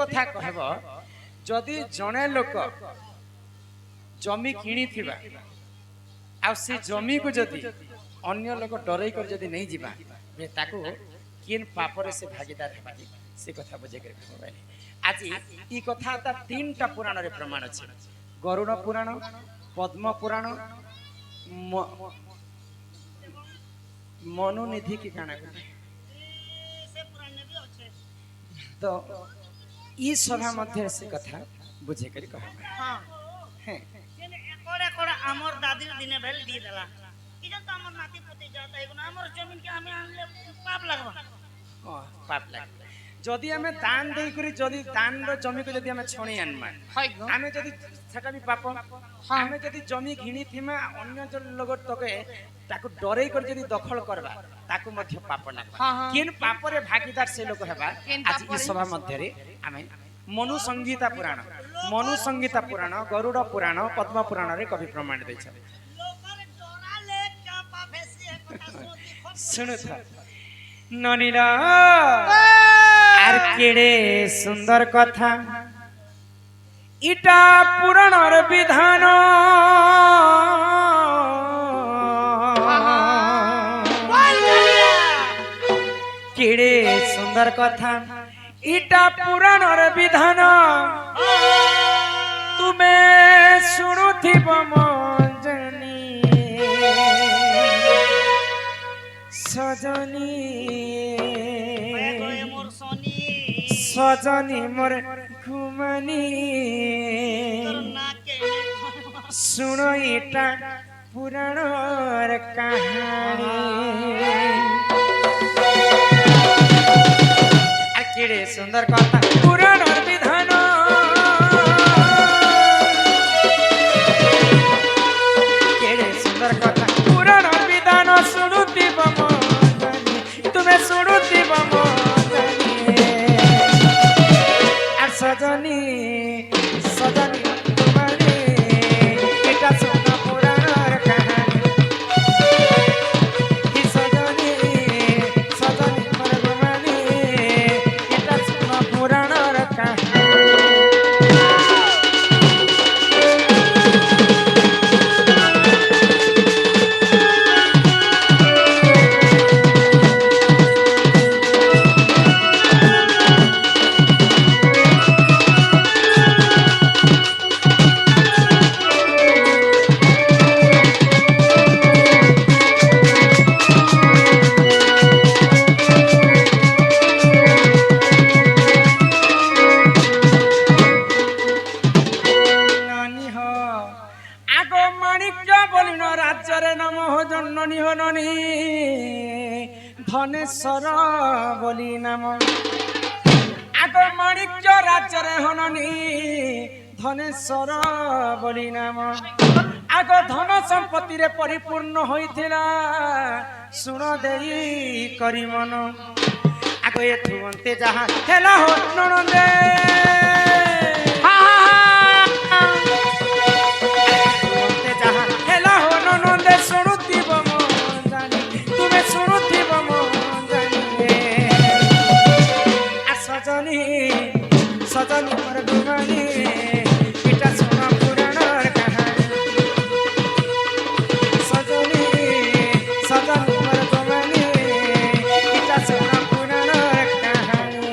कथा कहब जदि जने लोक जमी किणी थिबा आ से जमी को जदि अन्य लोक डरई कर जदि नहीं जिबा बे ताको किन पाप रे से भागीदार हेबा से कथा बुझे कर कहबा आज ई कथा ता तीनटा पुराण रे प्रमाण अछि गरुड़ पुराण पद्म पुराण मनुनिधि की काना से पुराण में भी अच्छे तो ई सभा मध्य से कथा बुझे कर कहबा हां हैं जेने एकोड़ा एकोड़ा हमर दादी दिने भेल दी देला इजन तो हमर नाती पोती जाता है गुना हमर जमीन के हमें आनले पाप लगबा पाप लाग जदि हमें दान देई करी जदि दान रो जमी को जदि हमें छणी आनमा हमें जदि सेटा भी पाप हमें जदि जमी घिनी थिमा अन्य जो लोग तके ताको डरै कर जदि दखल करबा ताको मध्य पाप लागबा किन पाप रे भागीदार से लोग हेबा आज ई सभा मध्य रे हमें मनु संगीता पुराण गरुड़ पुराण पद्म पुराण रे कवि प्रमाण दै छ लोकर डोरा ले का पाप है से कथा सुन था ननीला आर केड़े सुंदर कथा इटा पुराणर विधान केड़े सुंदर कथा इटा पुराणर विधान तुम्हें शुणुथिब मंजनी सजनी सजनी मोर घुमनी सुनो इटा पुराणर कहानी केड़े सुंदर कथा पुराणर विधान केड़े सुंदर कथा पुराणर विधान सुनुथिब मंजनी तुम्हें सुनुथिब सजनी सजनी तुम्हारे बेटा सुना पुराणर कहानी सजनी सजनी मोर घुमनी बेटा सुना पुराणर कहानी धनेश्वर बोली नाम आग माणिक्य राज्य हननी धनेश्वर बोली नाम आग धन संपत्ति रे परिपूर्ण होइथिला सुन देई करी मन आग एथु अंते जहा हेला हो ननंदे अंते जहा हेला हो ननंदे सुनुथिब मंजनी तुम्हें सुनुथिब सजनी सजनी मोर घुमनी बेटा सुना पुराणर कहानी सजनी सजनी मोर घुमनी बेटा सुना पुराणर कहानी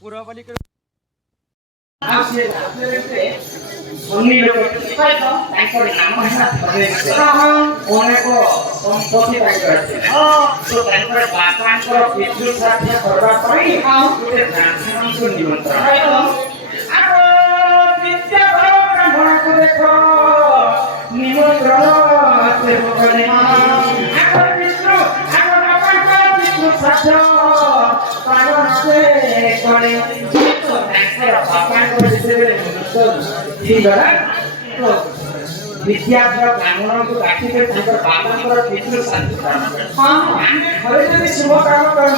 पुरा बोली कर आसे रे अन्य लोग तांकर नाम है अनेक संपत्ति तांकर तो तांकर बापांकर पितृ श्राद्ध करबा पई गोटे ब्राह्मण को निमंत्रण आ विद्या ब्राह्मण को देखो निमंत्रण से बने आगर पितृ आगर बापांकर पितृ श्राद्ध पालन से करे तो तांकर बापांकर ଯେତେବେଳେ ମଣିଷ ହେଇଗଲା ତ ବିଦ୍ୟାଧର ବ୍ରାହ୍ମଣଙ୍କୁ ଡାକିଲେ ତାଙ୍କର ବାବାଙ୍କର ପିତୃ ଶାନ୍ତି କାମ କଲେ। ଆମେ ଘରେ ଯଦି ଶୁଭ କାମ କରିବା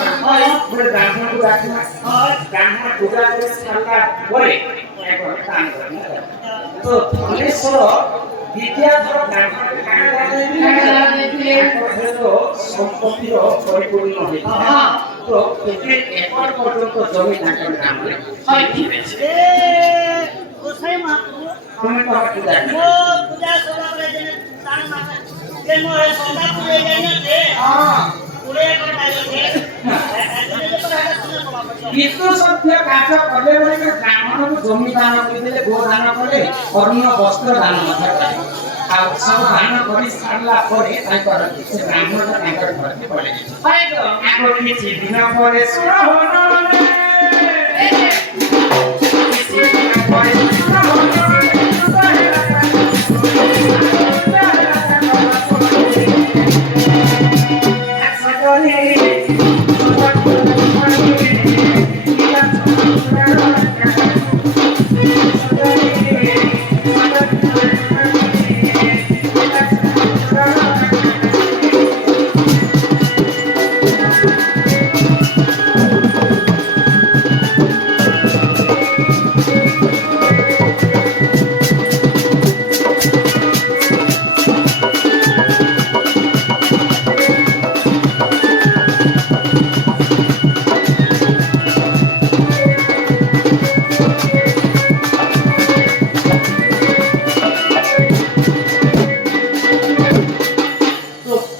ଗୋଟେ ବ୍ରାହ୍ମଣଙ୍କୁ ଡାକିବା ବ୍ରାହ୍ମଣ ପୂଜା କରି ସାରିଲା ପରେ ଦାନ କରିବା। ତ ଧନେଶ୍ୱର ବିଦ୍ୟାଧର ବ୍ରାହ୍ମଣଙ୍କୁ ସମ୍ପତ୍ତିର ପରିପୂର୍ଣ୍ଣ ହୋଇଥିଲା। ତ କେତେ ଏକର ପର୍ଯ୍ୟନ୍ତ ଜମି ତାଙ୍କର ନାମରେ ହୋଇଥିବେ। গোসাই মহাপ্রভু তুমি তো আমার পূজা মো পূজা সভা করে দেন দান মাতা যে মো সন্ধ্যা পুরে যাই না যে পুরে করে যাইছে কিন্তু সত্য কাজ কলে বলে ব্রাহ্মণକୁ জমি দান କରିଦେଲେ ଗୋ ଦାନ କଲେ ଅନ୍ନ ବସ୍ତ୍ର ଦାନ ମଧ୍ୟ କଲେ ଆଉ ସବୁ ଦାନ କରି ସାରିଲା ପରେ ତାଙ୍କର ସେ ବ୍ରାହ୍ମଣ ତାଙ୍କର ଘରକୁ ପଳେଇଲେ। ଆଗ କିଛି ଦିନ ପରେ ଶୁଣ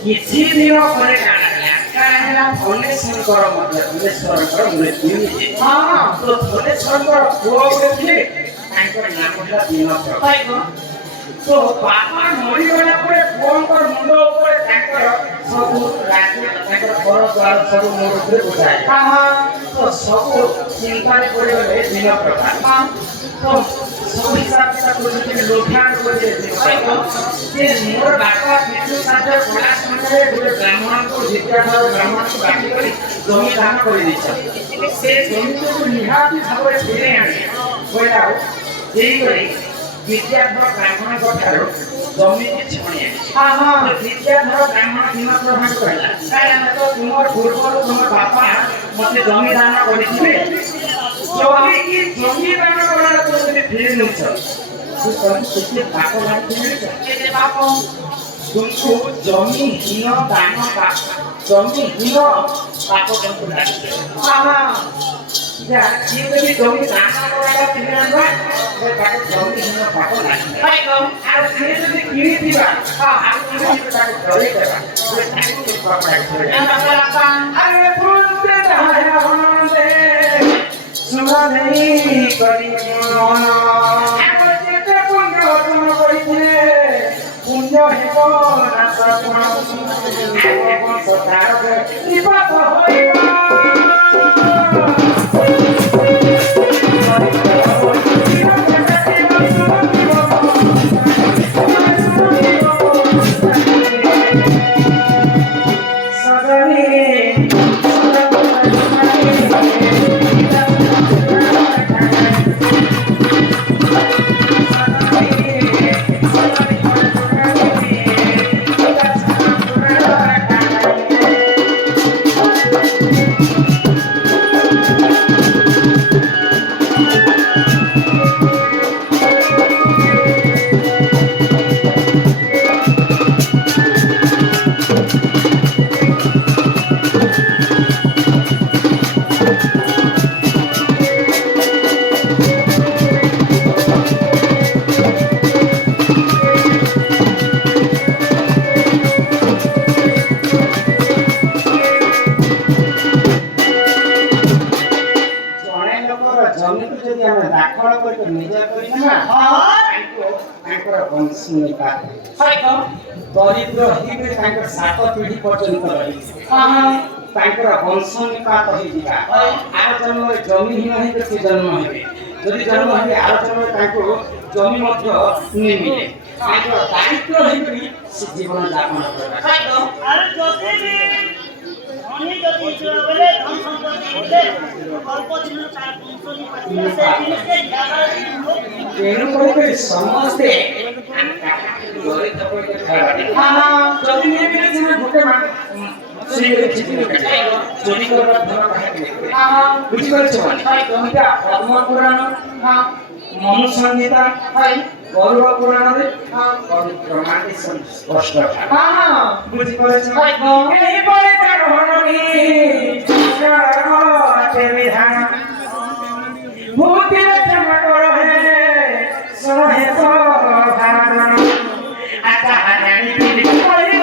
କିଛି ଦିନ ପରେ ହେଲା ଧନେଶ୍ୱରଙ୍କର ମଧ୍ୟ ଧନେଶ୍ୱରଙ୍କର ମୃତ୍ୟୁ ହେଇଛି। ତ ଧନେଶ୍ୱରଙ୍କର ପୁଅ ଗୋଟେ ଥିଲେ ତାଙ୍କର ନାମ ହେଲା ଦୀନପ୍ରଭୁ। ତ ବାପା ମରିଗଲା ପରେ ପୁଅଙ୍କର ମୁଣ୍ଡ ଉପରେ ତାଙ୍କର ସବୁ ରାଜ୍ୟ ତାଙ୍କର ଘର ଦ୍ୱାର ସବୁ ମୁଣ୍ଡ ଉପରେ ବୋଝାଏ। ତ ସବୁ ଚିନ୍ତାରେ ପଡ଼ିଗଲେ ଦୀନପ୍ରଭୁ। ତ ସବୁ ହିସାବ କିତାବ କରିକି ଲୋଭିଆଣ କରିଲେ ଯେ ମୋର ବାପା ପିତୃ ଶ୍ରାଦ୍ଧ କଲା ସମୟରେ ଗୋଟେ ବ୍ରାହ୍ମଣଙ୍କୁ ବିଦ୍ୟାଧର ବ୍ରାହ୍ମଣଙ୍କୁ ବାଟି କରି ଜମି ଦାନ କରିଦେଇଛନ୍ତି। ସେ ଜମିକୁ ନିହାତି ଭାବରେ ଫେରାଇ ଆଣି କହିଲା ସେଇଭଳି ବିଦ୍ୟାଧର ବ୍ରାହ୍ମଣଙ୍କ ଠାରୁ ଜମିକି ଛଣି ଆଣିଛି। ବିଦ୍ୟାଧର ବ୍ରାହ୍ମଣ ଦୀନପ୍ରଭୁଙ୍କୁ କହିଲା କାରଣ ତ ତୁମର ପୂର୍ବରୁ ତୁମ ବାପା ମତେ ଜମି ଦାନ କରିଥିଲେ ଜମି ଦାନ କଲାର ତ ଯଦି ଫେରି ନେଉଛ କେତେ ପାପ ଲାଗିଥିଲେ ପାପ तुमको जमीहीन दान जमीहीन पाप तुमको लागছে। যা কি যদি জমি দান করাটা তুমি আনবা ওই তাকে জমিহীন পাপ লাগছে। আর সে যদি কিনে দিবা আর তুমি তাকে ধরে দেবা ওই তাকে পাপ লাগছে। আরে ফুলতে যায় বন্দে সুরা নেই করি মন আর যেতে পুণ্য অর্জন করিছিলে পুণ্য হেব নাশ কোন সদার বিপদ হইবা। दरिद्र सात पीढ़ी पर्यंत रही वंश निपात आर जन्म जमीहीन होकर जन्म हे जदि जन्म हे आर जन्म जमी नहीं मिले दारिद्र होकर जीवन यापन ধনী যদি ছিল বলে ধন সম্পত্তি দিলে অল্প দিন তার বংশনী পাচ্ছিল সেই জিনিসকে তেণু করে ସମସ୍ତେ ଗରିବ ଲୋକ ଖାଇବା ଯଦି ନେବେ ସିନା ଗୋଟେ ସେଇ ଚୋରି କରିବା ଭଲ କାହିଁକି ବୁଝିପାରୁଛ ମାନେ ଏଇଟା ପଦ୍ମ ପୁରାଣ ମନୁ ସଂହିତା ଗରୁଡ଼ ପୁରାଣରେ ପ୍ରମାଣିତ ସ୍ପଷ୍ଟ ବୁଝିପାରୁଛ ଏହିପରି ଧରଣୀ ବିଧାନ ଭୂତିରେ କ୍ଷମା କର ହେ ସহে ସଭାରଣ ଆଚ୍ଛା ହାଜାଣି କରି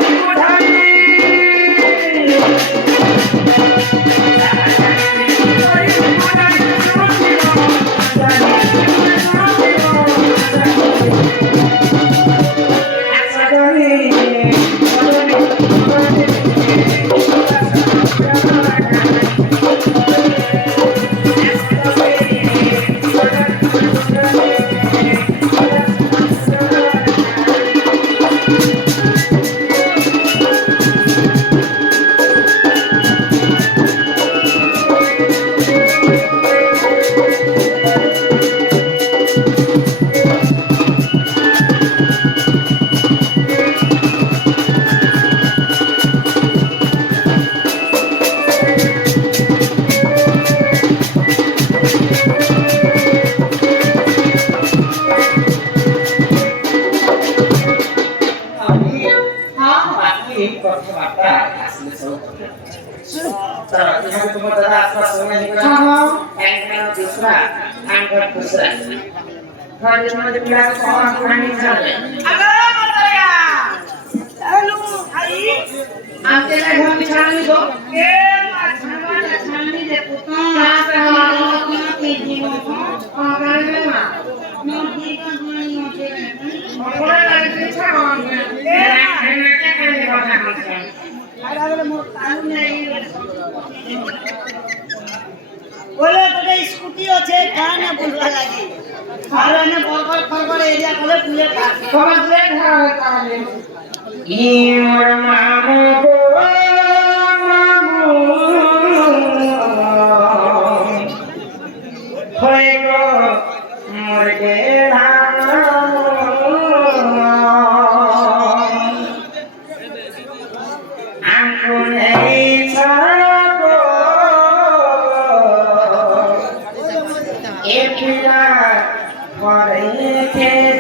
ବୁଝାଇ बोले गोटे स्कूटी अच्छे कहाँ ना बुलवा लगी और एने फरफर एरिया बोले बुलेट कहाँ बुलेट है मोर मामू होय गो मोर के आंखों नहीं छागो ए पिया करे के